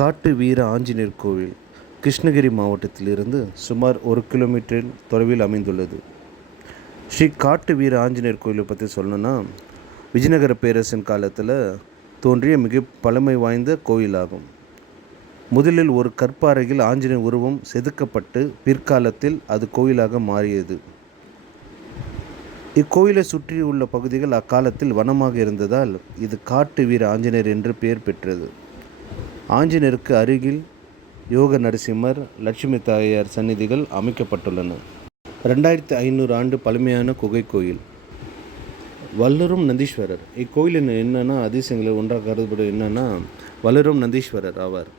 காட்டு வீர ஆஞ்சநேயர் கோவில் கிருஷ்ணகிரி மாவட்டத்திலிருந்து சுமார் 1 கிலோமீட்டர் தொலைவில் அமைந்துள்ளது. ஸ்ரீ காட்டு வீர ஆஞ்சநேயர் கோவிலை பற்றி சொல்லணும்னா, விஜயநகர பேரரசின் காலத்தில் தோன்றிய மிக பழமை வாய்ந்த கோவிலாகும். முதலில் ஒரு கற்பாறையில் ஆஞ்சநேயர் உருவம் செதுக்கப்பட்டு பிற்காலத்தில் அது கோவிலாக மாறியது. இக்கோயிலை சுற்றியுள்ள பகுதிகள் அக்காலத்தில் வனமாக இருந்ததால் இது காட்டு வீர ஆஞ்சநேயர் என்று பெயர் பெற்றது. ஆஞ்சநேயருக்கு அருகில் யோக நரசிம்மர், லட்சுமி தாயார் சந்நிதிகள் அமைக்கப்பட்டுள்ளன. 2500 ஆண்டு பழமையான குகை கோயில். வல்லரும் நந்தீஸ்வரர். இக்கோயிலின் என்னென்னா அதிசயங்களில் ஒன்றாக கருதப்படும் என்னென்னா, வல்லரும் நந்தீஸ்வரர் ஆவார்.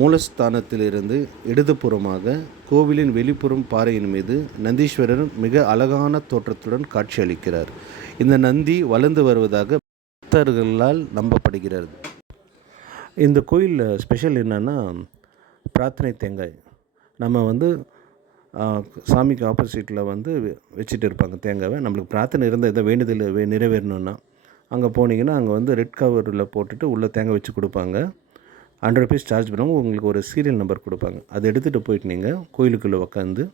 மூலஸ்தானத்திலிருந்து இடதுபுறமாக கோவிலின் வெளிப்புறம் பாறையின் மீது நந்தீஸ்வரர் மிக அழகான தோற்றத்துடன் காட்சியளிக்கிறார். இந்த நந்தி வளர்ந்து வருவதாக பக்தர்களால் நம்பப்படுகிறது. இந்த கோயிலில் ஸ்பெஷல் என்னென்னா, பிரார்த்தனை தேங்காய். நம்ம சாமிக்கு ஆப்போசிட்டில் வச்சுட்டு இருப்பாங்க தேங்காவை. நம்மளுக்கு பிரார்த்தனை இருந்தால் எதாவது வேண்டுதல் நிறைவேறணுன்னா அங்கே போனீங்கன்னா அங்கே ரெட் கவரில் போட்டுட்டு உள்ளே தேங்காய் வச்சு கொடுப்பாங்க. 100 rupees சார்ஜ் பண்ணுவாங்க. உங்களுக்கு ஒரு சீரியல் நம்பர் கொடுப்பாங்க. அதை எடுத்துகிட்டு போயிட்டு நீங்கள் கோயிலுக்குள்ளே உட்காந்து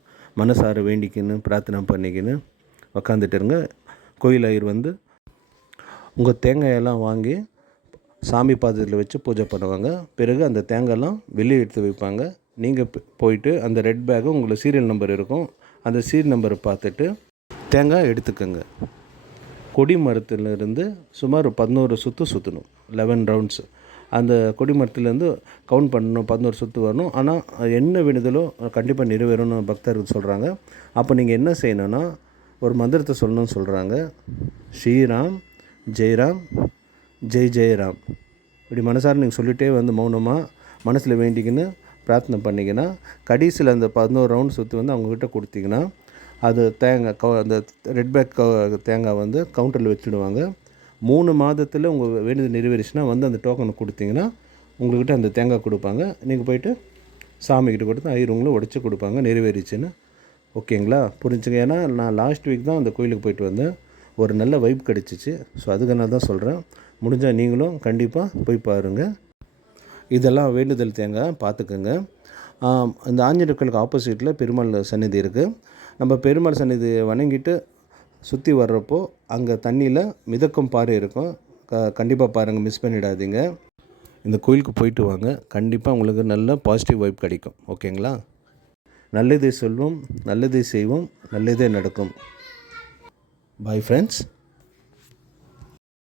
மனசார வேண்டிக்கின்னு பிரார்த்தனை பண்ணிக்கின்னு உக்காந்துட்டு இருங்க. கோயில் ஐயர் உங்கள் தேங்காயெல்லாம் வாங்கி சாமி பாதத்தில் வச்சு பூஜை பண்ணுவாங்க. பிறகு அந்த தேங்காயெல்லாம் வெளியே எடுத்து வைப்பாங்க. நீங்கள் போயிட்டு அந்த ரெட் பேக்கு உங்களுக்கு சீரியல் நம்பர் இருக்கும். அந்த சீரியல் நம்பரை பார்த்துட்டு தேங்காய் எடுத்துக்கோங்க. கொடி மரத்துலேருந்து சுமார் 11 சுற்று சுற்றணும். 11 ரவுண்ட்ஸ். அந்த கொடி மரத்துலேருந்து கவுண்ட் பண்ணணும். 11 சுற்று வரணும். ஆனால் என்ன வேண்டுதலோ கண்டிப்பாக நிறைவேறணும்னு பக்தர்கள் சொல்கிறாங்க. அப்போ நீங்கள் என்ன செய்யணுன்னா, ஒரு மந்திரத்தை சொல்லணும்னு சொல்கிறாங்க. ஸ்ரீராம் ஜெய்ராம் ஜெய் ஜெயராம். இப்படி மனசார நீங்கள் சொல்லிகிட்டே மௌனமாக மனசில் வேண்டிக்கின்னு பிரார்த்தனை பண்ணிங்கன்னா, கடைசியில் அந்த 11 ரவுண்ட் சுற்றி அவங்கக்கிட்ட கொடுத்தீங்கன்னா, அது தேங்காய் அந்த ரெட் பேக் தேங்காய் கவுண்டரில் வச்சுடுவாங்க. 3 மாதத்தில் உங்கள் வேண்டுதல் நிறைவேறிச்சுன்னா அந்த டோக்கனை கொடுத்தீங்கன்னா உங்கள்கிட்ட அந்த தேங்காய் கொடுப்பாங்க. நீங்கள் போய்ட்டு சாமிக்கிட்ட கொடுத்து ஐயர் உங்களை உடச்சி கொடுப்பாங்க நிறைவேறிச்சுன்னு. ஓகேங்களா? புரிஞ்சுங்க. ஏன்னா நான் லாஸ்ட் வீக் தான் அந்த கோயிலுக்கு போயிட்டு வந்தேன். ஒரு நல்ல வைப் கிடச்சிச்சு. ஸோ அதுக்காக தான் சொல்கிறேன். முடிஞ்சால் நீங்களும் கண்டிப்பாக போய் பாருங்கள். இதெல்லாம் வேண்டுதல் தேங்காய் பார்த்துக்குங்க. இந்த ஆஞ்சநேயர் கோயிலுக்கு ஆப்போசிட்டில் பெருமாள் சந்நிதி இருக்குது. நம்ம பெருமாள் சந்நிதி வணங்கிட்டு சுற்றி வர்றப்போ அங்கே தண்ணியில் மிதக்கும் பாறை இருக்கும். கண்டிப்பாக பாருங்கள், மிஸ் பண்ணிடாதீங்க. இந்த கோயிலுக்கு போயிட்டு வாங்க. கண்டிப்பாக உங்களுக்கு நல்ல பாசிட்டிவ் வைப் கிடைக்கும். ஓகேங்களா? நல்லதே சொல்வோம், நல்லதே செய்வோம், நல்லதே நடக்கும். Bye friends.